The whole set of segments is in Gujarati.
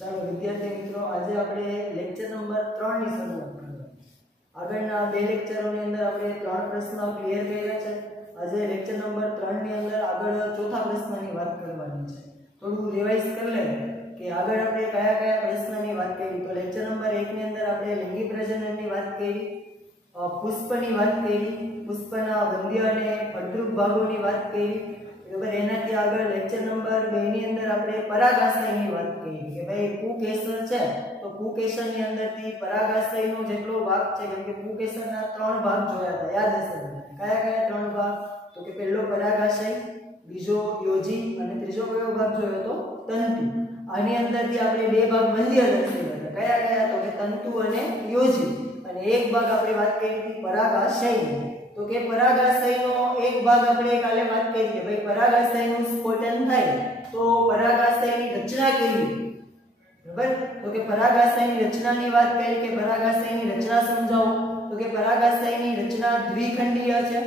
ચાલો વિદ્યાર્થી મિત્રો, આજે આપણે લેક્ચર નંબર 3 ની શરૂઆત કરીએ. આગળના બે લેક્ચરોની અંદર આપણે 3 પ્રશ્નો ક્લિયર કર્યા છે. આજે લેક્ચર નંબર 3 ની અંદર આગળ ચોથા પ્રશ્નની વાત કરવાની છે. થોડું રિવાઇઝ કરી લે કે આગળ આપણે કયા કયા પ્રશ્નની વાત કરી. તો લેક્ચર નંબર 1 ની અંદર આપણે લિંગી પ્રજનનની વાત કરી, પુષ્પની વાત કરી, પુષ્પના વંધ્ય અને ફળદ્રુપ ભાગોની વાત કરી. બરાબર. એનાથી આગળ લેક્ચર નંબર 2 ની અંદર આપણે પરાગાશયની વાત કરી કે ભાઈ પુકેસર છે તો પુકેસરની અંદરથી પરાગાશયનો જેટલો ભાગ છે, કેમ કે પુકેસરના 3 ભાગ જોયા હતા, યાદ હશે. કયા કયા 3 ભાગ? તો કે પહેલો પરાગાશય, બીજો યોજી અને ત્રીજો કયો ભાગ જોયો તો તંતુ. આની અંદરથી આપણે બે ભાગ વંધ્ય દર્શાવ્યા હતા. કયા કયા? તો કે તંતુ અને યોજી. અને એક ભાગ આપણે વાત કરી હતી પરાગાશયની. તો કે પરાગાશયનો એક ભાગ આપણે કાલે વાત કરી કે ભાઈ પરાગાશયનું સ્ફોટન થાય તો પરાગાશયની રચના કેવી. બરાબર. તો કે પરાગાશયની રચનાની વાત કરી કે પરાગાશયની રચના સમજાવો. તો કે પરાગાશયની રચના દ્વિખંડીય છે,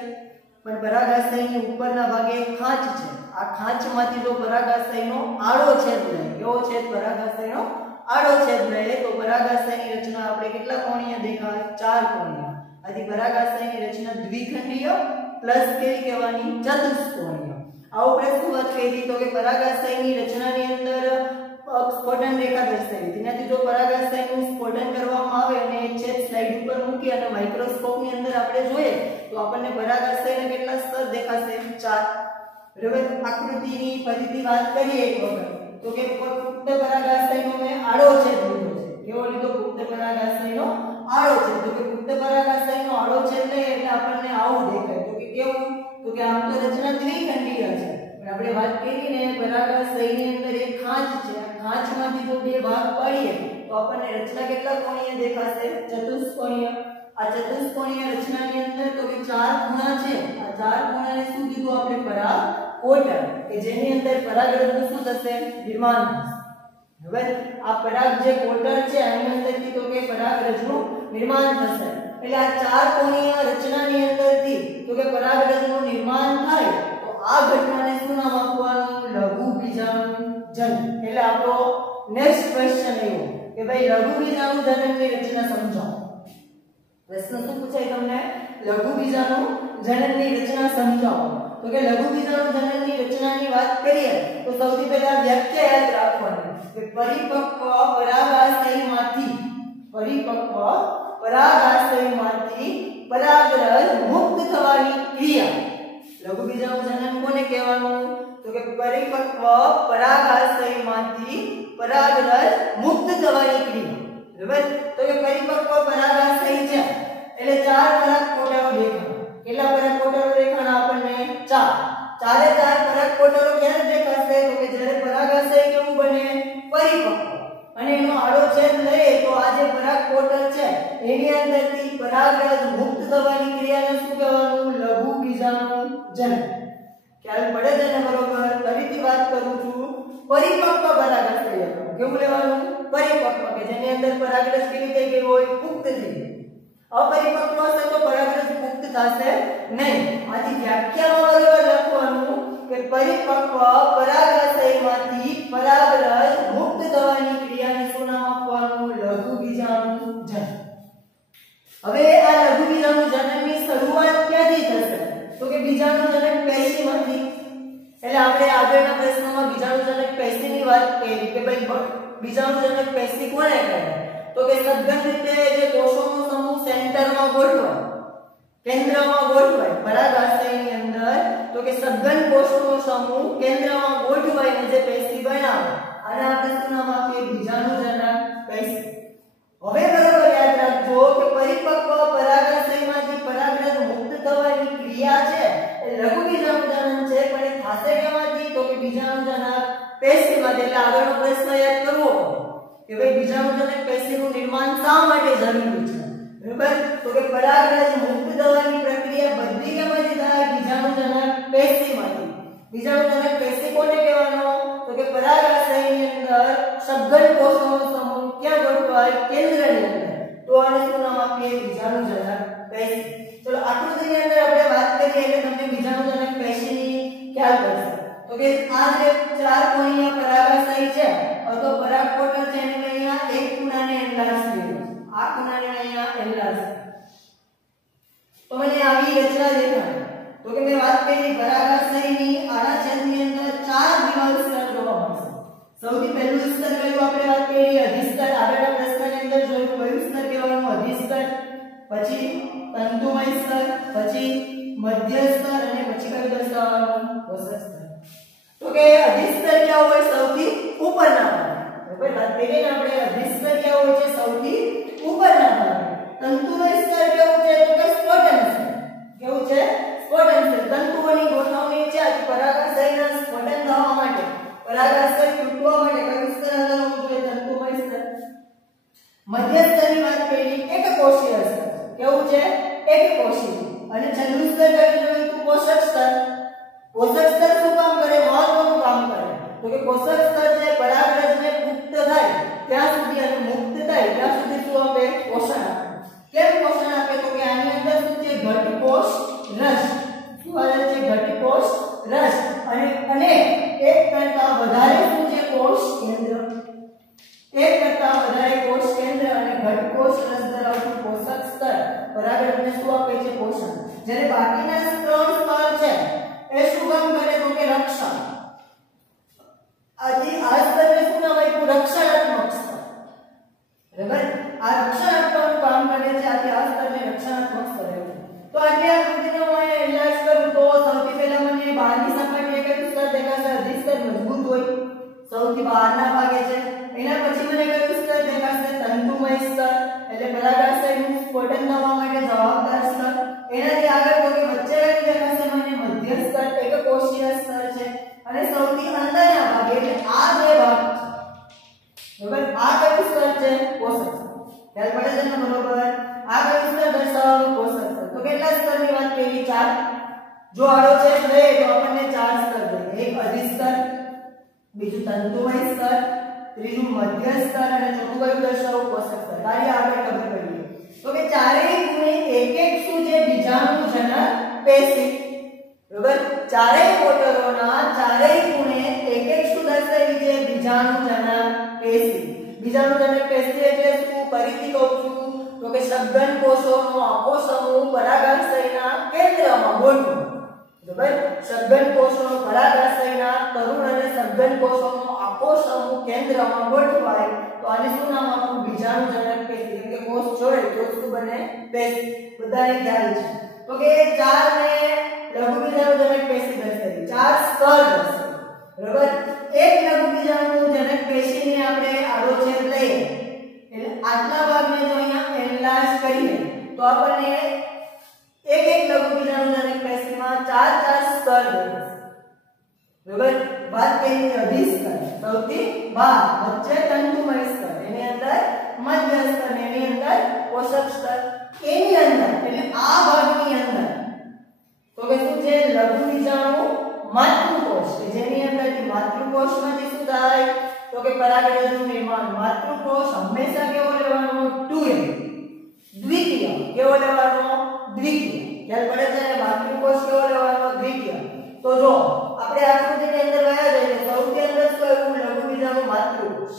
પણ પરાગાશયની ઉપરના ભાગે ખાંચ છે. આ ખાંચમાંથી જો પરાગાશયનો આડો છેદ રહે, કેવો છેદ? પરાગાશયનો આડો છેદ રહે તો પરાગાશયની રચના આપણે કેટલા કોણીય દેખાય? 4 કોણીય. આથી પરાગાશયની રચના દ્વિખંડીય પ્લસ કેવી કહેવાની? ચતુષ્કોણીય. આ ઉપર શું વાત કરી? તો કે પરાગાશયની રચનાની અંદર સ્ફોટન રેખા દર્શાવી. તેનાથી જો પરાગાશયનું સ્ફોટન કરવામાં આવે અને એ છેદ સ્લાઇડ ઉપર મૂકી અને માઇક્રોસ્કોપની અંદર આપણે જોઈએ તો આપણને પરાગાશયના કેટલા સ્તર દેખાશે? 4. બરાબર. આકૃતિની ફરીથી વાત કરીએ એક વખત. તો કે પુખ્ત પરાગાશયનો મેં આડો છેદ લીધો છે. કેવો લીધો? પુખ્ત પરાગાશયનો આડો છેદ. તો કે પુખ્ત પરાગાશયનો આડો છેદ લે એટલે આપણને આવું દેખાય. તો કે કેવું? તો કે આમ તો રચના દ્વિખંડીય છે, પણ આપણે વાત કરીને પરાગાશયની અંદર એક ખાંચ છે. આ ખાંચમાંથી જો બે ભાગ પાડીએ તો આપણને રચના કેટલા કોણીય દેખાશે? ચતુષ્કોણીય. આ ચતુષ્કોણીય રચનાની અંદર તો કે 4 ખૂણા છે. આ 4 ખૂણાને શું કીધું આપણે? પરાગકોટર, કે જેની અંદર પરાગરજનું શું થશે? નિર્માણ થશે. હવે આ પરાગ જે કોટર છે આની અંદરથી તો કે પરાગરજનું નિર્માણ થશે. એટલે આ 4 કોણીય રચનાની અંદરથી તો કે પરાગરજનું નિર્માણ થાય તો આ ઘટનાને શું નામ આપવાનું? લઘુ બીજાણુજનન. એટલે આપણો નેક્સ્ટ ક્વેશ્ચન આવ્યો કે ભાઈ લઘુ બીજાણુજનનની રચના સમજાવો. પ્રશ્ન શું પૂછાય તમને? લઘુ બીજાણુજનનની રચના સમજાવો. તો કે લઘુ બીજાણુજનનની રચનાની વાત કરીએ તો સૌથી પહેલા વ્યાખ્યા યાદ રાખવાની કે પરિપક્વ પરાગાશયમાંથી પરાગરજ મુક્ત થવાની ક્રિયા. લઘુ બીજાણુજનન કોને કહેવાનું? તો કે પરિપક્વ પરાગાશયમાંથી પરાગરજ મુક્ત થવાની ક્રિયા. બરાબર. તો કે પરિપક્વ પરાગાશય છે એટલે 4 પરાગકોટરો દેખાય. કેટલા પરાગકોટરો દેખાણા આપણને? 4. ચારે 4 પરાગકોટરો ક્યારે દેખાશે? તો કે જ્યારે પરાગાશય કેવું બને? પરિપક્વ. અને એનો આડો છેદ લઈએ તો આ જે પરાગકોટર છે એની અંદરથી પરાગરજ મુક્ત થવાની ક્રિયાને શું કહેવાનું? લઘુ બીજાણુજનન. ખ્યાલ પડે છે ને? બરોબર. ફરીથી વાત કરું છું. પરિપક્વ પરાગાશય લેવાનું. કેવું લેવાનું? પરિપક્વ, કે જેની અંદર પરાગરજ કેવી થઈ ગઈ હોય? પુખ્ત થઈ ગઈ. અપરિપક્વ હશે તો પરાગરજ પુખ્ત થશે નહીં. આથી વ્યાખ્યામાં બરોબર લખવાનું કે પરિપક્વ પરાગાશયમાંથી પરાગરજ મુક્ત થવાની ક્રિયાને શું નામ આપવાનું? લઘુ બીજાણુજનન. હવે આ લઘુ બીજાણુજનનની શરૂઆત ક્યાંથી થશે? તો કે બીજાણુજનક પેશીમાંથી. એટલે આપણે આગળના પ્રશ્નમાં બીજાણુજનક પેશીની વાત કરી કે ભાઈ બીજાણુજનક પેશી કોને કહેવાય? તો કે સઘન રીતે જે કોષોનો સમૂહ સેન્ટરમાં ગોઠવાય, કેન્દ્રમાં ગોઠવાય પરાગાશયની અંદર, તો કે સઘન કોષોનો સમૂહ કેન્દ્રમાં ગોઠવાઈને જે પેશી બનાવે આને આપણે શું નામ આપીએ? બીજાણુજનક પેશી. હવે બરાબર યાદ રાખજો કે પરિપક્વ પરાગાશયમાંથી પરાગરજ મુક્ત થવાની ક્રિયા છે એ લઘુ બીજાણુજનન છે, પણ એ થાશે કેમાંથી? તો કે બીજાણુજનક પેશીમાંથી. એટલે આગળનો પ્રશ્ન યાદ કરવો કે ભાઈ બીજાણુજનક પેશીનું નિર્માણ શા માટે જરૂરી છે? બરાબર. તો કે પરાગરજ મુક્ત થવાની પ્રક્રિયા બધી કેમાંથી થાય? બીજાણુજનક પેશીમાંથી. બીજાણુજનક પેશી કોને કહેવાનો? તો કે પરાગાશયની અંદર સઘન કોષોનો સમૂહ ક્યાં ગોઠવાય? કેન્દ્રની અંદર. તો આને શું નામ આપીએ? બીજાણુજનક પેશી. ચલો આકૃતિની અંદર આપણે વાત કરીએ એટલે તમને બીજાણુજનક પેશીની ખ્યાલ પડશે. તો કે આ જે 4 કોણીય પરાગાશય છે અથવા પરાગકોટર છે રચના દેખાડો. તો કે મેં વાત કરી પરાગાશયની આડા છેદની અંદર 4 દિવાલ સ્તર જોવા મળશે. સૌથી પહેલું સ્તર કયું આપણે વાત કરી અધિસ્તર. આગળના પ્રશ્નની અંદર જોયું કયું સ્તર કહેવાનું અધિસ્તર, પછી તંતુમય સ્તર, પછી મધ્ય સ્તર અને પછી કયું દર્શાવવાનું કોષક સ્તર. તો કે અધિસ્તર ક્યાં હોય સૌથી ઉપરના ભાગે. બરાબર વાત કરીએ ને આપણે અધિસ્તર ક્યાં હોય છે સૌથી ઉપરના ભાગે. તંતુમય સ્તર કેવું છે તો કે સ્ફોટન સ્તર. કેવું છે સ્ફોટન સ્તર. તંતુઓની ગોઠવણી છે આ પરાગાશયના સ્ફોટન થવા માટે પરાગાશય તૂટવા માટે કયું સ્તર અંદર હોવું જોઈએ તંતુમય સ્તર. મધ્ય સ્તરની વાત કરી એકકોષીય સ્તર. કેવું છે એકકોષીય. અને છેલ્લું સ્તર કયું જોયું તો કોષક સ્તર. કોષક સ્તર શું કામ કરે મહત્વનું કામ કરે તો કે કોષક સ્તર જે પરાગરજને મુક્ત થાય ત્યાં સુધી અને મુક્ત થાય ત્યાં સુધી શું આપે પોષણ આપે. કેમ પોષણ આપે તો કે આની અંદર શું છે ઘટકોષ રસ. શું આવે છે ઘટકોષ રસ અને એક કરતા વધારે શું છે કોષ કેન્દ્ર. એક કરતા વધારે કોષ કેન્દ્ર અને ઘટકોષ રસ ધરાવતું પોષક સ્તર પરાગરજને શું આપે છે પોષણ. જ્યારે બાકીના 3 સ્તર છે એ શું કામ કરે તો કે રક્ષણ. આથી આ સ્તરને શું નામ આપ્યું રક્ષણાત્મક સ્તર. બરાબર આ રક્ષણાત્મક કામ કરે છે આથી આ સ્તરને રક્ષણાત્મક સ્તર કહેવાય. તો આટલી આકૃતિને હું એનાલાઇઝ કરું તો સૌથી પહેલા મને બહારની સપાટીએ કયું સ્તર દેખાશે અધિસ્તર મજબૂત હોય સૌથી બહારના ભાગે છે. એના પછી મને કયું સ્તર દેખાશે તંતુમય સ્તર એટલે પરાગાશયનું સ્ફોટન થવા માટે જવાબદાર સ્તર. એનાથી આગળ તો કે વચ્ચે કયું દેખાશે મને મધ્ય સ્તર એકકોષીય સ્તર છે. અને સૌથી અંદરના ભાગે એટલે આ જે ભાગ છે બરાબર આ કયું સ્તર છે કોષક સ્તર. ખ્યાલ પડે છે ને બરોબર. આ કયું સ્તર દર્શાવવાનું કોષક સ્તર. તો કેટલા સ્તરની વાત કરી 4. જો આડો છેદ લઈએ તો આપણને 4 સ્તર મળે. એક અધિસ્તર, બીજું તંતુમય સ્તર, ત્રીજું મધ્ય સ્તર અને ચોથું કયું દર્શાવવું કોષક સ્તર. તારી આગળ ખબર પડી તો કે ચારેય ગુણે એક શું છે બીજાણુજનક પેશી. બરાબર ચારેય કોટરોના ચારેય ગુણે એક શું દર્શાવી છે બીજાણુજનક પેશી. બીજાણુજનક પેશી એટલે શું ફરીથી કહું છું તો કે સઘન કોષોનો આખો સમૂહ પરાગાશયના કેન્દ્રમાં ગોઠવો. બરાબર સઘન કોષોનો પરાગાશયના તરુણ અને સઘન કોષોનો આખો સમૂહ કેન્દ્રમાં ગોઠવાય તો આને શું નામ આપવું બીજાણુજનક પેશી. એટલે કોષ છોડે તો શું બને પેશી. બધાને ખ્યાલ છે. તો કે 4 ને લઘુ બીજાણુજનક પેશી દર્શાવી 4 સ્તર દર્શાવે. બરાબર એક લઘુ બીજાણુજનક પેશીને આપણે આડો છેદ લઈએ એટલે આટલા ભાગને જો અહીંયા એનાલાઇઝ કરીએ તો આપણને એક લઘુ બીજાણુજનક પેશીમાં 4 સ્તર દેખાશે. બરાબર વાત કરી અધિસ્તર સૌથી બહાર, વચ્ચે તંતુમય સ્તર, એની અંદર મધ્ય સ્તર, એની અંદર કોષક સ્તર, એની અંદર એટલે આ ભાગની અંદર તો કે શું છે લઘુ બીજાણુ માતૃકોષ કે જેની અંદરથી માતૃકોષમાંથી શું થાય તો કે પરાગરજનું નિર્માણ. માતૃકોષ હંમેશા કેવો લેવાનો 2a. દ્વિતીય કેવો લેવાનો દ્વિતીય. ખ્યાલ પડે છે માતૃકોષ કેવો લેવાનો દ્વિતીય. તો જો આપણે આકૃતિની અંદર ગયા જઈએ સૌથી અંદર શું આવ્યું લઘુ બીજાણુ માતૃકોષ.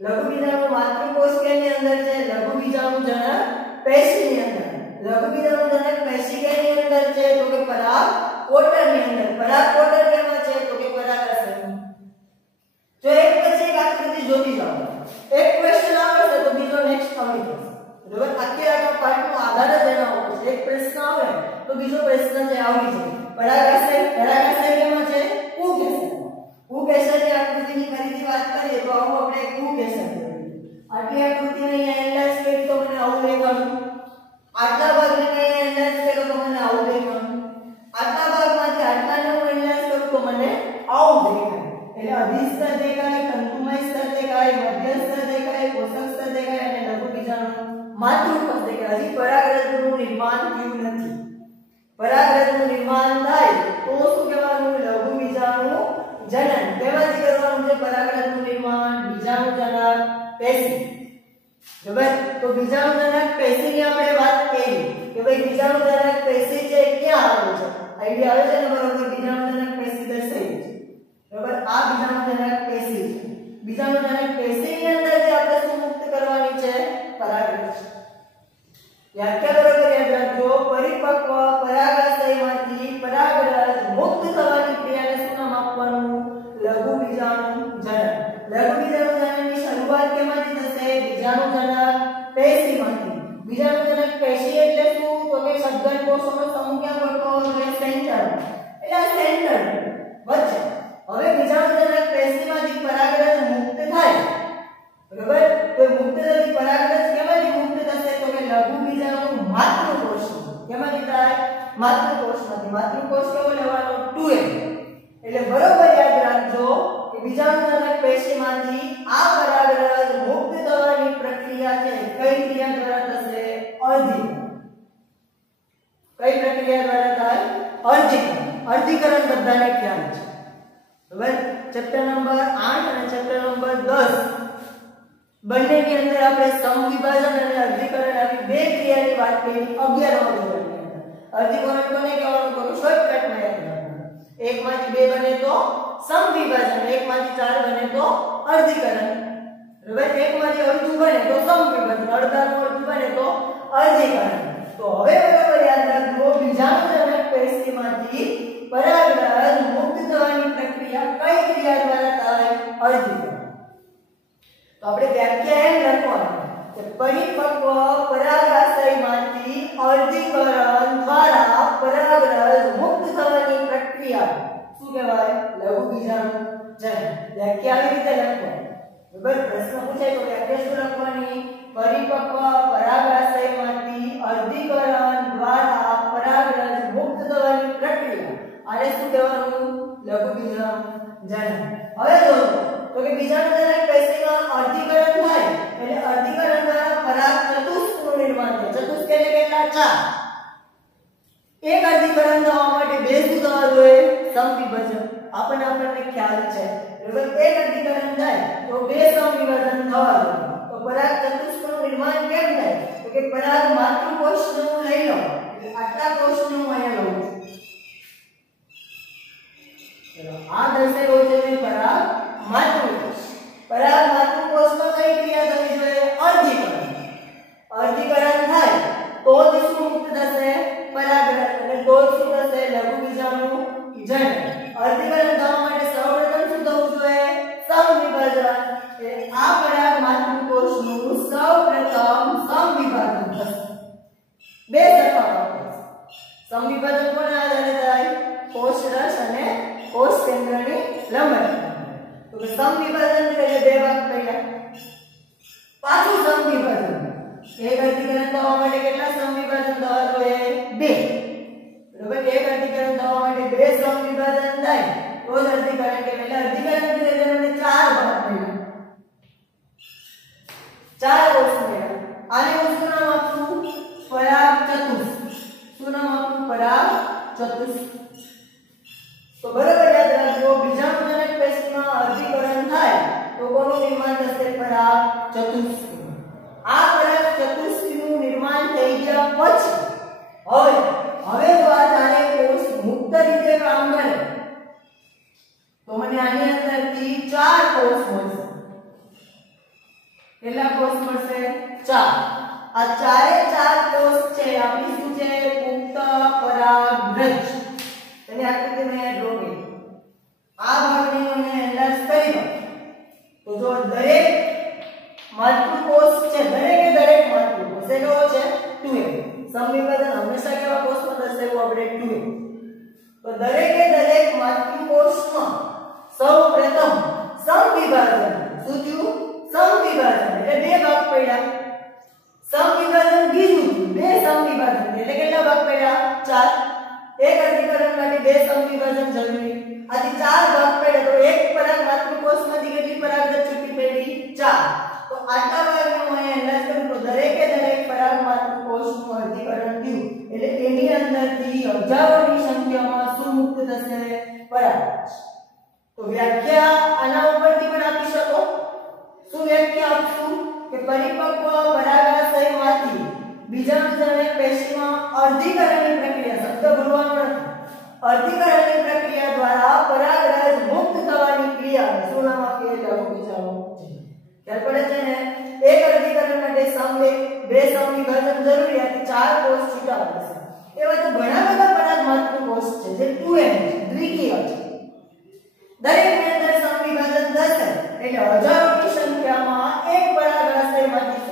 લઘુ બીજાણુ માતૃકોષ કેની અંદર છે લઘુ બીજાણુજનક પેશીની અંદર. લઘુ બીજાણુજનક પેશી કેની અંદર છે તો કે પરાગકોટરની અંદર. પરાગકોટર કેમાં છે તો કે પરાગાશયમાં. જો એક પછી એક આકૃતિ જોતી જાઓ એક ક્વેશ્ચન આવશે તો બીજો નેક્સ્ટ આવી જશે. બરાબર આખી આ પાર્ટનો આધાર જ એના ઉપર છે. એક પ્રશ્ન આવે તો બીજો પ્રશ્ન જે આવી જાય. પરાગાશય કેમાં છે કુકેસરમાં. કુકેસરની આકૃતિની ફરીથી વાત કરીએ તો આવું આપણે કુકેસર જોઈએ. આટલી આકૃતિને અહીંયા એનાલાઇઝ કરી તો મને આવું દેખાડું. આટલા ભાગને અહીંયા એનાલાઇઝ કરો તો મને આવું દેખાડું. આટલા ભાગમાંથી આટલાને હું એનાલાઇઝ કરું તો મને આવું દેખાય. એટલે અધિસ્તર દેખાય, તંતુમય સ્તર દેખાય, મધ્ય સ્તર દેખાય, કોષક સ્તર દેખાય અને લઘુ બીજાણુ માતૃકોષ દેખાય. હજી પરાગરજનું નિર્માણ થયું નથી. પરાગરજનું નિર્માણ થાય તો શું કહેવાનું લઘુ બીજાણુ જનન. તેમાંથી કરવાનું છે પરાગરજનું નિર્માણ બીજાણુજનક પેશી. બરાબર તો બીજાણુજનક પેશીની આપણે વાત કરી કે ભાઈ બીજાણુજનક પેશી છે ક્યાં આવે છે. આઈડિયા આવે છે ને બરોબર. બીજાણુજનક પેશી દર્શાવી છે. બરાબર આ બીજાણુજનક પેશી છે. બીજાણુજનક પેશીની અંદર જે આપણે શું મુક્ત કરવાની છે પરાગરજ. વ્યાખ્યા બરોબર યાદ રાખજો. પરિપક્વ બીજાણુજનક પેશીમાંથી બીજાણુજનક પેશી એટલે શું તો કે સદ્ગન કોષોનો સમૂહ ક્યાં પડતો હોય સેન્ટર એટલે સેન્ટર વચ્ચે હવે બીજાણુજનક પેશીમાંથી પરાગરજ મુક્ત થાય બરાબર તો મુક્ત થતી પરાગરજ કેમાંથી મુક્ત થશે તો કે લઘુ બીજાણુ માતૃકોષ કેમાંથી થાય માતૃકોષમાંથી માતૃકોષ કેવો લેવાનો 2m એટલે બરોબર યાદ રાખજો કે બીજાણુજનક પેશીમાંથી આ પરાગરજ મુક્ત થવાની પ્રક્રિયા છે કઈ ક્રિયા દ્વારા થશે અર્ધીકરણ કઈ પ્રક્રિયા દ્વારા થાય અર્ધીકરણ બધાને ખ્યાલ છે બરાબર ચેપ્ટર નંબર 8 અને ચેપ્ટર નંબર 10 બંનેની અંદર આપણે સમવિભાજન અને અર્ધીકરણ આવી બે ક્રિયાની વાત કરી 11મા ધોરણની અંદર અર્ધીકરણ કોને કહેવાનું તો શોર્ટકટમાં યાદ રાખવાનું એકમાંથી બે બને તો સમવિભાજન એકમાંથી ચાર બને તો અર્ધીકરણ બરાબર એકમાંથી અડધું બને તો સમવિભાજન અડધાનું અડધું બને તો અર્ધીકરણ તો હવે બરાબર યાદ રાખજો બીજાણુજનક પેશીમાંથી પરાગરજ મુક્ત થવાની પ્રક્રિયા કઈ ક્રિયા દ્વારા થાય અર્ધીકરણ તો આપણે વ્યાખ્યા એમ લખવાની કે પરિપક્વ પરાગાશયમાંથી અર્ધીકરણ દ્વારા પરાગરજ મુક્ત થવાની પ્રક્રિયા શું કહેવાય લઘુ બીજાણુજનક વ્યાખ્યા આવી રીતે લખવાની બરાબર પ્રશ્ન પૂછાય તો વ્યાખ્યા શું લખવાની પરિપક્વ પરાગાશયમાંથી અર્ધીકરણ દ્વારા પરાગરજ મુક્ત થવાની પ્રક્રિયા આને શું કહેવાનું લઘુ બીજાણુજનક હવે જોજો તો કે બીજાણુજનક પેશીમાં અર્ધીકરણ થાય એટલે અર્ધીકરણ દ્વારા પરાગ ચતુષ્કોનું નિર્માણ થાય ચતુષ્ક એટલે કેટલા ચાર એક અર્ધીકરણ થવા માટે બે શું થવા જોઈએ સમવિભાજન આપણને ખ્યાલ છે બરાબર એક અર્ધીકરણ થાય તો બે સમવિભાજન થવા જોઈએ તો પરાગ ચતુષ્કોનું નિર્માણ કેમ થાય તો કે પરાગ માતૃકોષનું લઈ લો એટલે આટલા કોષનું અહીંયા લઉં ચલો આ દર્શાવ્યો છે પરાગ માતૃકોષ માતૃકોષમાં કઈ ક્રિયા થવી જોઈએ અર્ધીકરણ થાય તો જ શું મુક્ત થશે પરાગરજ અને તો જ શું થશે લઘુ બીજાણુજનક અર્ધીકરણ થવા માટે સૌપ્રથમ શું થવું જોઈએ સમવિભાજન એટલે આ પરાગ માતૃકોષનું સૌપ્રથમ સમવિભાજન થશે બે સરખા સમવિભાજન કોના આધારે થાય કોષ રસ અને કોષ કેન્દ્રની લંબાઈ તો કે સમવિભાજન એટલે બે ભાગ પડ્યા પાછું સમવિભાજન એક અર્ધીકરણ થવા માટે કેટલા સમવિભાજન થવા જોઈએ બે બરાબર એક અર્ધીકરણ થવા માટે બે સમવિભાજન થાય તો જ અર્ધીકરણ કે એટલે અર્ધીકરણ એટલે મને ચાર ભાગ પડ્યા ચાર કોષ મળ્યા આને હું શું નામ આપું પરાગ ચતુષ્ક શું નામ આપું પરાગ ચતુષ્ક તો બરાબર યાદ રાખજો બીજાણુજનક પેશીમાં અર્ધીકરણ થાય તો કોનું નિર્માણ થશે પરાગ ચતુષ્ક આ પરાગ ચતુષ્કનું નિર્માણ થઈ ગયા પછી હવે તો આ ચારે કોષ મુક્ત રીતે કામ કરે તો મને આની અંદરથી ચાર કોષ મળશે કેટલા કોષ મળશે ચાર આ ચારે ચાર કોષ છે આપણી શું છે મુક્ત પરાગરજ તેની આકૃતિ મેં ડ્રો કરી આ ભાગની મને અંદાજ કરી દો તો જો દરેક માતૃકોષ છે દરેક માતૃકોષ એ કેવો છે 2m સમવિભાજન હંમેશા કેવા કોષમાં થશે એવું આપણે 2m તો દરેક માતૃકોષમાં સૌપ્રથમ સમવિભાજન શું થયું સમવિભાજન એટલે બે ભાગ પડ્યા સમવિભાજન બીજું બે સમવિભાજન એટલે કેટલા ભાગ પડ્યા ચાર એક અર્ધીકરણ માટે બે સમવિભાજન જરૂરી આથી ચાર ભાગ પડ્યા તો એક પરાગ માતૃકોષમાંથી કેટલી પરાગરજ છૂટી પડી ચાર તો આટલા ભાગનો હું અંદાજ કરું તો દરેક પરાગ માતૃકોષનું અર્ધીકરણ થયું એટલે એની અંદરથી હજારોની સંખ્યામાં શું મુક્ત થશે પરાગરજ તો વ્યાખ્યા આના ઉપરથી પણ આપી શકો શું વ્યાખ્યા આપશું કે પરિપક્વ પરાગાશયમાંથી બીજાણુજનક પેશીમાં અર્ધીકરણની પ્રક્રિયા શબ્દ ભૂલવાનો નથી અર્ધીકરણની પ્રક્રિયા દ્વારા પરાગરજ મુક્ત થવાની ક્રિયા શું નામ આપીએ લઘુ બીજાણુજનક ખ્યાલ પડે છે ને એક અર્ધીકરણ માટે બે સમવિભાજન જરૂરી હતી ચાર કોષ છૂટા પડશે એવા તો ઘણા બધા પરાગ માતૃકોષ છે જે 2m છે દ્વિકીય છે દરેકની અંદર સમવિભાજન થશે એટલે હજારોની સંખ્યામાં એક પરાગાશયમાંથી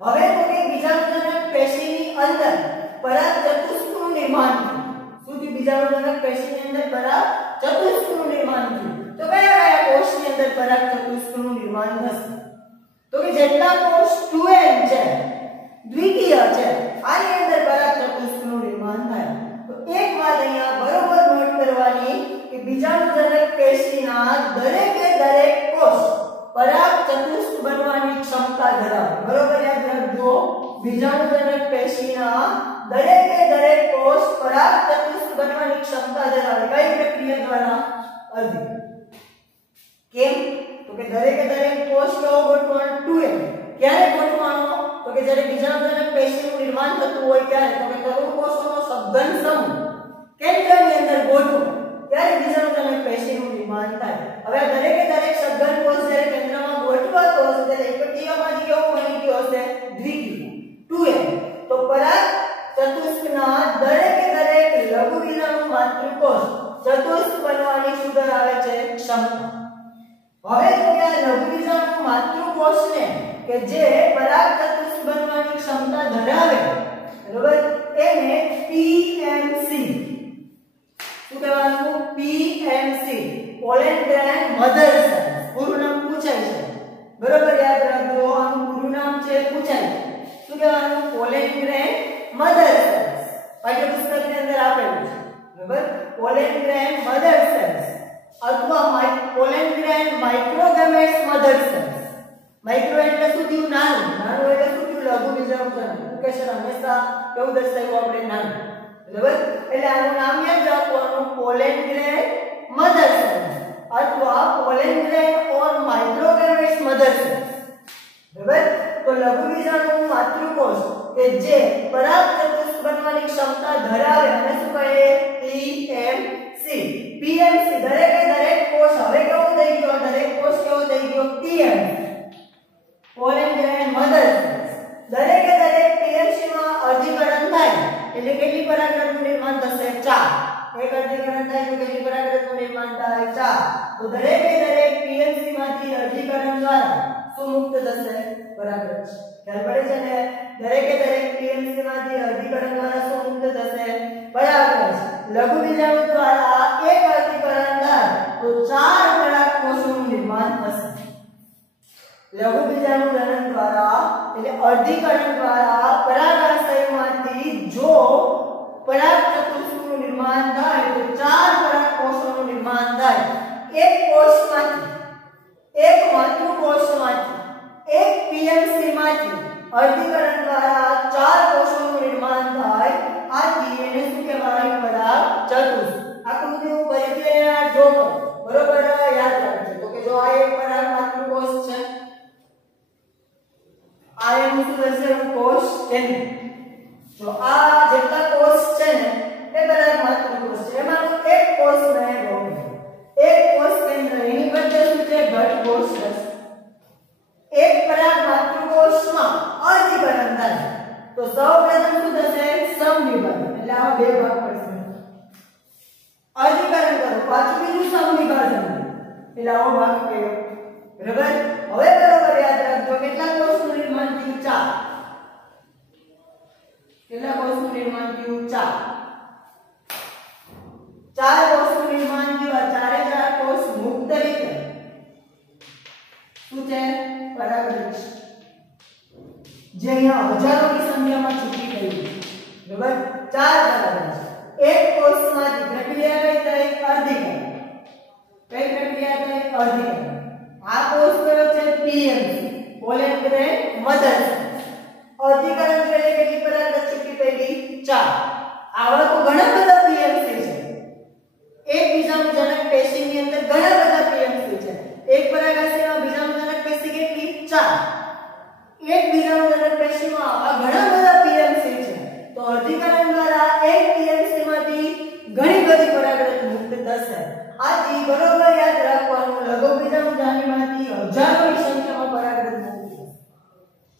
હવે તો કે બીજાણુજનક પેશીની અંદર પરાગચતુષ્કનું નિર્માણ થયું. શું થયું? બીજાણુજનક પેશીની અંદર પરાગચતુષ્કનું નિર્માણ થયું. તો કયા કયા કોષની અંદર પરાગચતુષ્કનું નિર્માણ થશે? તો કે જેટલા કોષ 2n છે દ્વિતીય છે આની અંદર પરાગચતુષ્કનું નિર્માણ થાય. તો એક વાત અહીંયા બરોબર નોટ કરવાની કે બીજાણુજનક પેશીના દરેકે દરેક કોષ પરાગચતુષ્ક બનવાની ક્ષમતા ધરાવે. બરોબર યાદ રાખજો. બીજાણુજનક પેશીના દરેકે દરેક કોષ પરાગચતુષ્ક બનવાની ક્ષમતા ધરાવે. કઈ પ્રક્રિયા દ્વારા? અધિક. કેમ? તો કે દરેકે દરેક કોષ કેવો ગોઠવણ? 2n. ક્યારે ગોઠવવાનો? તો કે જ્યારે બીજાણુજનક પેશીનું નિર્માણ થતું હોય ત્યારે. તો કે તરુણ કોષોનો સઘન સમૂહ કેન્દ્રની અંદર ગોઠવો ત્યારે બીજાણુજનક પેશીનું નિર્માણ થાય. હવે દરેકે દરેક સઘન કોષ જ્યારે કેન્દ્રમાં ગોઠવાતો હશે ત્યારે એકકીયમાંથી કેવું બની ગયો હશે? દ્વિકીય 2n. તો પરાગચતુષ્કના દરેકે દરેક લઘુ બીજાણુ માતૃકોષ ચતુષ્ક બનવાની શું ધરાવે છે? ક્ષમતા. હવે તો કે આ લઘુ બીજાણુ માતૃકોષને કે જે પરાગચતુષ્ક બનવાની ક્ષમતા ધરાવે, બરોબર, એને PMC શું કહેવાનું? PMC pollen grain mother cell. પૂરું નામ પૂછાય છે. બરોબર યાદ રાખજો. આનું પૂરું નામ છે પૂછાય. શું કહેવાનું? પોલેન ગ્રેન મધર સેલ્સ. પાઠ્યપુસ્તકની અંદર આપેલું છે. બરોબર, પોલેન ગ્રેન મધર સેલ્સ અથવા પોલેન ગ્રેન માઇક્રોગેમેટ્સ મધર સેલ્સ. માઇક્રો એટલે શું થયું? નાનું. નાનું એટલે શું થયું? લઘુ બીજાણુજનક. લોકેશન હંમેશા કેવું દર્શાવ્યું આપણે? નાનું. બરાબર, એટલે આનું નામ યાદ રાખવાનું પોલેન ગ્રેન મધર સેલ્સ અથવા પોલેન ગ્રેન ઓર માઇક્રોગેમેટ્સ મધર સેલ્સ. બરાબર, તો લઘુ બીજાણુ માતૃકોષ કે જે પરાગચતુષ્ક બનવાની ક્ષમતા ધરાવે અને શું કહે? PMC. PMC દરેકે દરેક કોષ હવે કેવો થઈ ગયો? દરેક કોષ કેવો થઈ ગયો? PMC pollen grain mother cells. દરેકે દરેક PMC માં અધિકરણ થાય એટલે કેટલી પરાગરજનું નિર્માણ થશે? 4. એક અધિકરણ થાય તો કેટલી પરાગરજનું નિર્માણ થાય? 4. તો દરેકે દરેક PMC માંથી અધિકરણ દ્વારા શું મુક્ત થશે? પરાગરજ. ખ્યાલ પડે છે ને? દરેકે દરેક PMC માંથી અધિકરણ દ્વારા શું મુક્ત થશે? પરાગરજ. લઘુ બીજાણુ દ્વારા એક અધિકરણ થાય તો 4 પરાગકોષોનું નિર્માણ થશે. લઘુ બીજાણુ જનન દ્વારા એટલે અધિકરણ દ્વારા પરાગાશયમાંથી જો પરાગચતુષ્કનું નિર્માણ થાય તો 4 પરાગકોષોનું નિર્માણ થાય. એક કોષમાંથી, એક માતૃકોષમાંથી, એક PMC માંથી અધિકરણ દ્વારા 4 કોષોનું નિર્માણ થાય. આથી એને શું કહેવાય? પરાગચતુષ્ક. આકૃતિ ઉપર એટલે જો બરોબર યાદ રાખજો. તો કે જો આ એક પરાગ માતૃકોષ છે, આ એનું શું થશે? કોષ કેન્દ્ર. જો આ જેટલા કોષ છે ને એ પરાગ માતૃકોષ છે. એમાં એક કોષ મેં ગોઠવ્યો. એક કોષ કેન્દ્ર એની વચ્ચે શું છે? ઘટ કોષ છે. એક પરાગ માતૃકોષમાં અધિકરણ થાય તો સૌપ્રથમ શું થશે? સમવિભાજન. એટલે આમાં બે ભાગ પડશે. અધિકરણ કરો પાછું બીજું સમવિભાજન એટલે આવો ભાગ કયો? બરાબર. હવે બરોબર યાદ રાખજો કેટલા કોષનું નિર્માણ થયું? 4. કેટલા કોષનું નિર્માણ થયું? 4. 4 કોષનું નિર્માણ થયું. ચારે 4 કોષ મુક્ત રીતે શું છે? પરાગરજ. જે અહીંયા હજારોની સંખ્યામાં છૂટી ગઈ. બરાબર, 4 પરાગરજ. એક કોષમાંથી પ્રક્રિયા કઈ થઈ? અધિકરણ. કઈ પ્રક્રિયા થઈ? અધિકરણ. આ કોષ કયો છે? PMC pollen grain mother cells. અધિકરણ એટલે કેટલી પરાગરજ છૂટી પડી? 4. આવા તો ઘણા બધા PMC છે. એક બીજાણુજનક પેશીની અંદર ઘણા બધા PMC છે. એક પરાગાશયમાં બીજાણુજનક પેશી કેટલી? 4. એક બીજાણુજનક પેશીમાં આવા ઘણા બધા PMC છે. તો અધિકરણ દ્વારા એક PMC માંથી ઘણી બધી પરાગરજ મુક્ત થશે. આથી બરોબર યાદ રાખવાનું લઘુ બીજાણુજનનીમાંથી હજારોની સંખ્યામાં પરાગરજ મુક્ત થશે.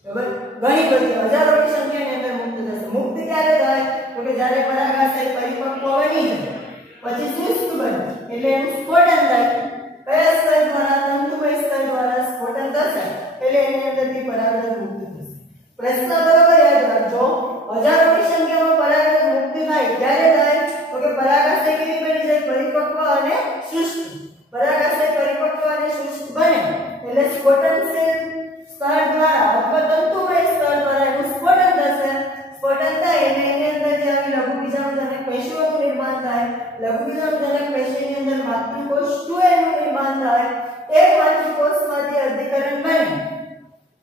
બરાબર, ઘણી બધી હજારોની સંખ્યાની અંદર મુક્ત થશે. મુક્ત ક્યારે થાય? તો કે જ્યારે પરાગાશય પરિપક્વ બની જાય પછી શુષ્ક બને એટલે એનું સ્ફોટન થાય. કયા સ્તર દ્વારા? તંતુમય સ્તર દ્વારા સ્ફોટન થશે એટલે એની અંદરથી પરાગરજ મુક્ત થશે. प्रश्न बराबर याद रखो हजारों की संख्या में परागरज मुक्त થાય ત્યારે થાય તો કે પરાગાશય કેવી બની જાય પરિપક્વ અને શુષ્ક પરાગાશય પરિપક્વ અને શુષ્ક બને એટલે સ્ફોટનશીલ સ્તર દ્વારા અથવા તંતુમય સ્તર દ્વારા એનું સ્ફોટન થશે સ્ફોટન થાય એટલે એની અંદર જે આવી લઘુબીજાણુજનક પેશીઓનું નિર્માણ થાય લઘુબીજાણુજનક પેશીની અંદર માતૃકોષ 2A નું નિર્માણ થાય એક માતૃકોષમાંથી અર્ધીકરણ બને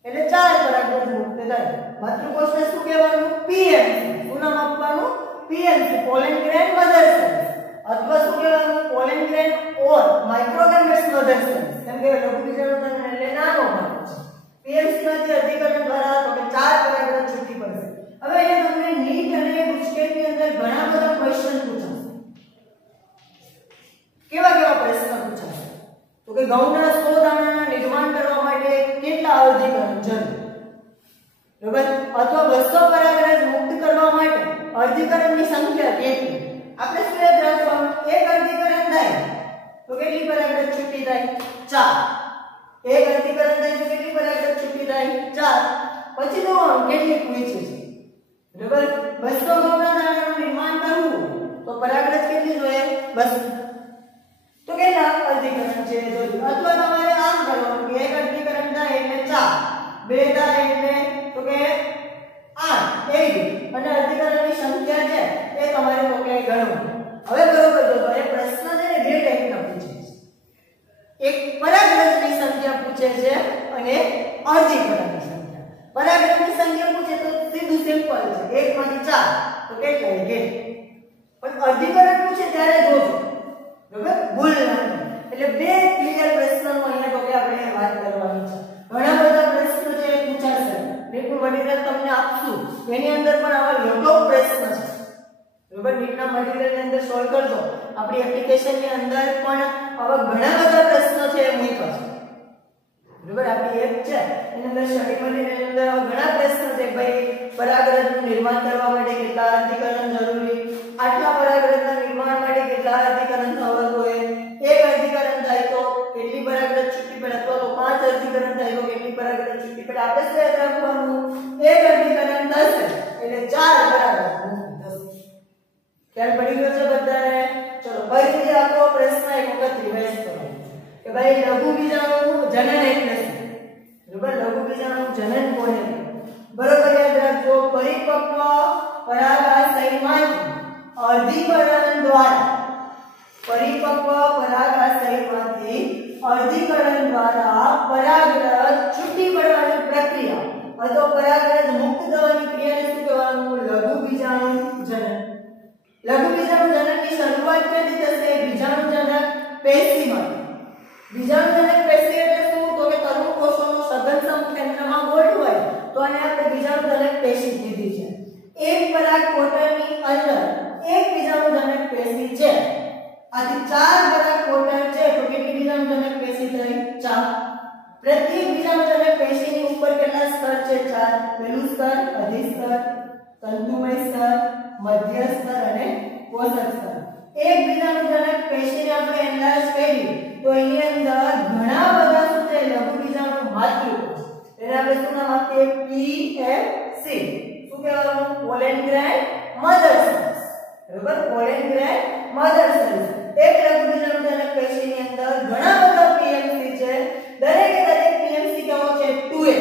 એટલે ચાર પરાગરજ મુક્ત થાય માતૃકોષને શું કહેવાનું પીએમસી શું નામ આપવાનું પીએમસી પોલેન ગ્રેન મધર સેલ્સ અથવા શું કહેવાનું પોલેન ગ્રેન ઓર માઇક્રોગેમેટ્સ મધર સેલ્સ કેમ કે લઘુબીજાણુજનક એટલે નાનો ભાગ છે પીએમસી માંથી અર્ધીકરણ દ્વારા તો કે ચાર પરાગરજ છૂટી પડશે હવે અહીંયા તમને નીટ અને ગુજકેટની અંદર ઘણા બધા ક્વેશ્ચન પૂછાશે કેવા કેવા પ્રશ્ન પૂછાશે તો કે ઘઉંના 100 દાણાના નિર્માણ કરવા માટે કેટલા અર્ધીકરણ જરૂર બરાબર અથવા 200 પરાગરજ મુક્ત કરવા માટે અર્ધીકરણની સંખ્યા કેટલી આપણે શું યાદ રાખવાનું એક અર્ધીકરણ થાય તો કેટલી પરાગરજ છૂટી થાય 4 એક અર્ધીકરણ થાય તો કેટલી પરાગરજ છૂટી થાય 4 પછી જોવાનું કેટલી પૂછે છે બરાબર 200 ઘઉંના દાણાનું નિર્માણ કરવું તો પરાગરજ કેટલી જોઈએ 200 તો કેટલા અર્ધીકરણ છે અથવા તમારે આમ કરવાનું કે એક અર્ધીકરણ થાય એટલે 4 બે થાય એટલે તો કે 8 એવી અને અર્ધીકરણની સંખ્યા છે એ તમારે તો કે ગણવું હવે બરોબર જો એ પ્રશ્ન છે ને બે ટાઈપના પૂછે છે એક પરાગરજની સંખ્યા પૂછે છે અને અર્ધીકરણની સંખ્યા પરાગરજની સંખ્યા પૂછે તો સીધું સિમ્પલ છે 1 માંથી 4 તો કેટલા કે પણ અર્ધીકરણ પૂછે ત્યારે જોજો બરાબર ભૂલ ના એટલે બે ક્લિયર પ્રશ્નનો અહીંયા તો કે આપણે વાત કરવાની છે ઘણા બધા પ્રશ્નો છે પૂછાશે બિલકુલ મટીરીયલ તમને આપશું એની અંદર પણ આવા લોટો પ્રશ્ન છે બરાબર નીટના મટીરીયલની અંદર સોલ્વ કરજો આપણી એપ્લિકેશનની અંદર પણ આવા ઘણા બધા પ્રશ્નો છે એ મૂક્યા છે બરાબર આપણી એપ છે એની અંદર સ્ટડી મટીરીયલની અંદર આવા ઘણા પ્રશ્નો છે ભાઈ પરાગરજનું નિર્માણ કરવા માટે કેટલા અર્ધીકરણ જરૂરી આટલા પરાગરજના નિર્માણ માટે કેટલા અર્ધીકરણ થવા જોઈએ એક અર્ધીકરણ થાય તો કેટલી પરાગરજ છૂટી પડે અથવા તો 5 અર્ધીકરણ થાય તો કેટલી પરાગરજ છૂટી પડે આપણે શું યાદ રાખવાનું એક અર્ધીકરણ થશે એટલે 4 પરાગરજ થશે ખ્યાલ પડી ગયો છે બધાને ચલો ફરીથી આખો પ્રશ્ન એક વખત રિવાઇઝ કરો કે ભાઈ લઘુબીજાણુ જનન એટલે શું બરાબર લઘુબીજાણુ જનન કોને બરોબર યાદ રાખજો પરિપક્વ પરાગાશયમાંથી અર્ધીકરણ દ્વારા પરિપક્વ પરાગાશયમાંથી અર્ધીકરણ દ્વારા પરાગરજ છૂટી પડવાની પ્રક્રિયા અથવા પરાગરજ મુક્ત થવાની ક્રિયાને શું કહેવાનું લઘુબીજાણુ જનન લઘુબીજાણુ જનનની શરૂઆત ક્યાંથી થશે બીજાણુજનક પેશીમાં બીજાણુજનક પેશી એટલે શું તો કે તરુણ કોષોનો સઘન સમકેન્દ્રમાં ગોઠવાય તો આને આપણે બીજાણુજનક પેશી કીધી છે એક પરાગ કોટરની અંદર એક બીજાણુજનક પેશી છે આથી 4 પરાગ કોટર છે તો કેટલી બીજાણુજનક પેશી થઈ 4 પ્રત્યેક બીજાણુજનક પેશીની ઉપર કેટલા સ્તર છે 4 પહેલું સ્તર અધિસ્તર તંતુમય સ્તર મધ્ય સ્તર અને કોષક સ્તર એક બીજાણુજનક પેશીને આપણે એનાલાઇઝ કરી તો એની અંદર ઘણા બધા શું છે લઘુબીજાણુ માતૃકોષ એને આપણે શું નામ આપીએ પીએમસી શું કહેવાનું પોલેન ગ્રેન મધર સેલ્સ બરાબર પોલેન ગ્રેન મધર સેલ્સ એક લઘુબીજાણુજનક પેશીની અંદર ઘણા બધા પીએમસી છે દરેકે દરેક પીએમસી કેવો છે 2A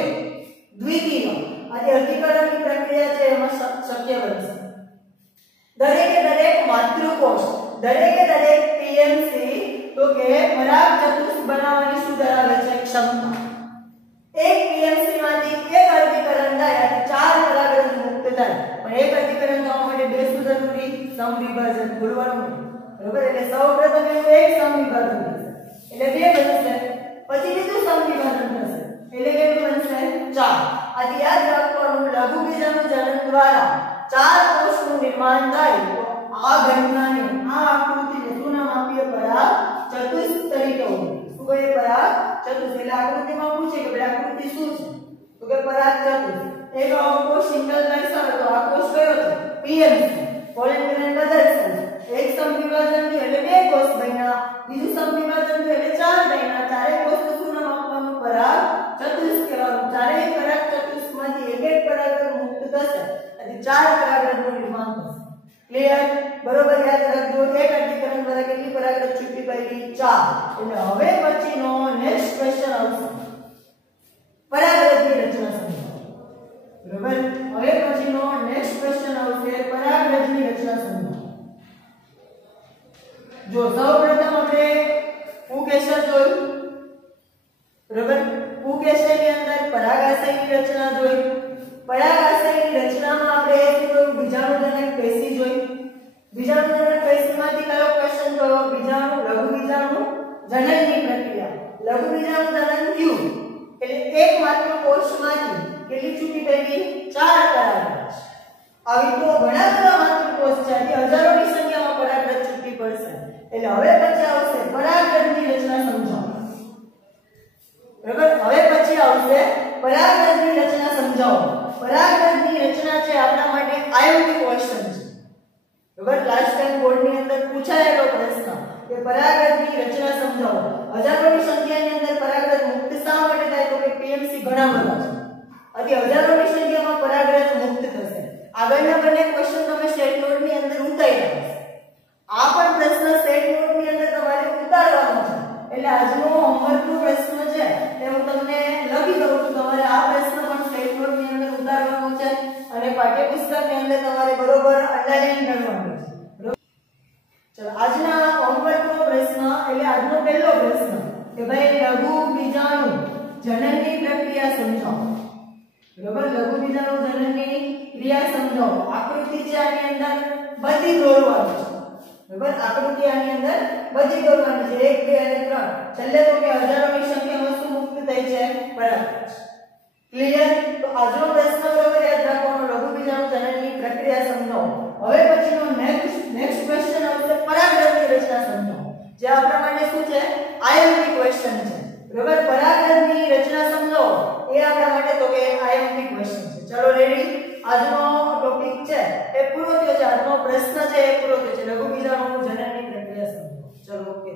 દ્વિતીય આજે અર્ધીકરણની પ્રક્રિયા છે એમાં શક્ય બનશે દરેકે દરેક માતૃકોષ દરેકે દરેક પીએમસી તો કે પરાગ ચતુષ્ક બનાવવાની શું ધરાવે છે ક્ષમતા એક પીએમસી માંથી એક અર્ધીકરણ થાય એટલે 4 પરાગરજ મુક્ત થાય પણ એક અર્ધીકરણ થવા માટે બે શું જરૂરી સમવિભાજન ભૂલવાનું બરાબર એટલે સૌપ્રથમ એનું એક સમવિભાજન થશે એટલે બે બનશે પછી બીજું સમવિભાજન થશે એટલે કેટલું બનશે 4 આથી યાદ રાખવાનું લઘુબીજાણુ જનન દ્વારા 4 કોષનું નિર્માણ થાય તો આ ઘટનાને આ આકૃતિને શું નામ આપીએ પરાગ ચતુષ્ક તરીકે ઓળખીએ શું કહીએ પરાગ ચતુષ્ક એટલે આકૃતિમાં પૂછે કે ભાઈ આકૃતિ શું છે તો કે પરાગ ચતુષ્ક એક કોષ સિંગલ લાઇન તો આ કોષ કયો છે પીએમસી પોલેન ગ્રેન મધર સેલ એક સમવિભાજન થયું એટલે બે કોષ બન્યા બીજું સમવિભાજન થયું એટલે 4 બન્યા ચારે કોષનું શું નામ આપવાનું પરાગ ચતુષ્ક કહેવાનું ચારેય પરાગ ચતુષ્કમાંથી એક એક પરાગ એટલે હવે પછીનો નેક્સ્ટ ક્વેશ્ચન આવશે પરાગરજની રચના સમજાવો. બરાબર, હવે પછીનો નેક્સ્ટ ક્વેશ્ચન આવશે પરાગરજની રચના સમજાવો. જો સૌપ્રથમ આપણે પુંકેસર જોયું. બરાબર, પુંકેસરની અંદર પરાગાશયની રચના જોઈ. પરાગાશયની રચનામાં આપણે શું બીજાણુજનક પેશી જોઈ. બીજાણુજનક પેશીમાંથી કયો ક્વેશ્ચન જોયો? બીજાણુ લઘુ બીજાણુ જનનની પ્રક્રિયા. લઘુ બીજાણુ જનન થયું એટલે એક માત્ર કોષમાંથી કેટલી છૂટી પડી? 4 પરાગરજ. આવી તો ઘણા બધા માતૃકોષ છે, આથી હજારોની સંખ્યામાં પરાગરજ છૂટી પડશે. એટલે હવે પછી આવશે પરાગરજની રચના સમજાવો. બરાબર, હવે પછી આવશે પરાગરજની રચના સમજાવો. પરાગરજની રચના છે આપણા માટે આઈએમપી ક્વેશ્ચન છે. બરાબર, લાસ્ટ ટાઈમ બોર્ડની અંદર પૂછાયેલો પ્રશ્ન કે પરાગરજની રચના સમજાવો. હજારોની સંખ્યાની અંદર પરાગરજ મુક્ત શા માટે થાય? તો કે પીએમસી ઘણા બધા છે, આથી હજારોની સંખ્યામાં પરાગરજ મુક્ત થશે. આગળના બંને ક્વેશ્ચન તમે સ્ટેટ નોટની અંદર ઉતારી નાખો. આ પણ પ્રશ્ન સ્ટેટ નોટની અંદર તમારે ઉતારવાનો છે. એટલે આજનો હોમવર્કનો પ્રશ્ન છે તે હું તમને લખી દઉં છું. તમારે આ પ્રશ્ન પણ સ્ટેટ નોટની અંદર ઉતારવાનો છે અને પાઠ્યપુસ્તકની અંદર તમારે બરોબર અંડરલાઈન કરવાનો છે. બરોબર, ચલો આજના હોમવર્કનો પ્રશ્ન એટલે આજનો પહેલો પ્રશ્ન કે ભાઈ લઘુ બીજાણુ જનનની પ્રક્રિયા સમજાવો. બરોબર, લઘુ બીજાણુ જનનની ક્રિયા સમજાવો. આકૃતિ છે આની અંદર બધી દોરવાની છે. બરાબર, આકૃતિ આની અંદર બધી દોરવાની છે 1 2 અને 3. છેલ્લે તો કે હજારોની સંખ્યામાં શું મુક્ત થઈ છે? પરાગરજ. ક્લિયર? તો આજનો પ્રશ્ન બરોબર યાદ રાખવાનો, લઘુ બીજાણુ જનનની પ્રક્રિયા સમજાવો. હવે પછીનો નેક્સ્ટ ક્વેશ્ચન આવશે પરાગરજની રચના સમજાવો. જે આપણા માટે શું છે? આઈએમપી ક્વેશ્ચન છે. બરાબર, પરાગરજની રચના સમજાવો એ આપણા માટે તો કે આઈએમપી ક્વેશ્ચન છે. ચલો રેડી, આજનો ટોપિક છે એ પૂરો થયો છે. આજનો પ્રશ્ન છે એ પૂરો થયો છે. લઘુ બીજાણુ જનનની પ્રક્રિયા સમજાવો. ચલો ઓકે.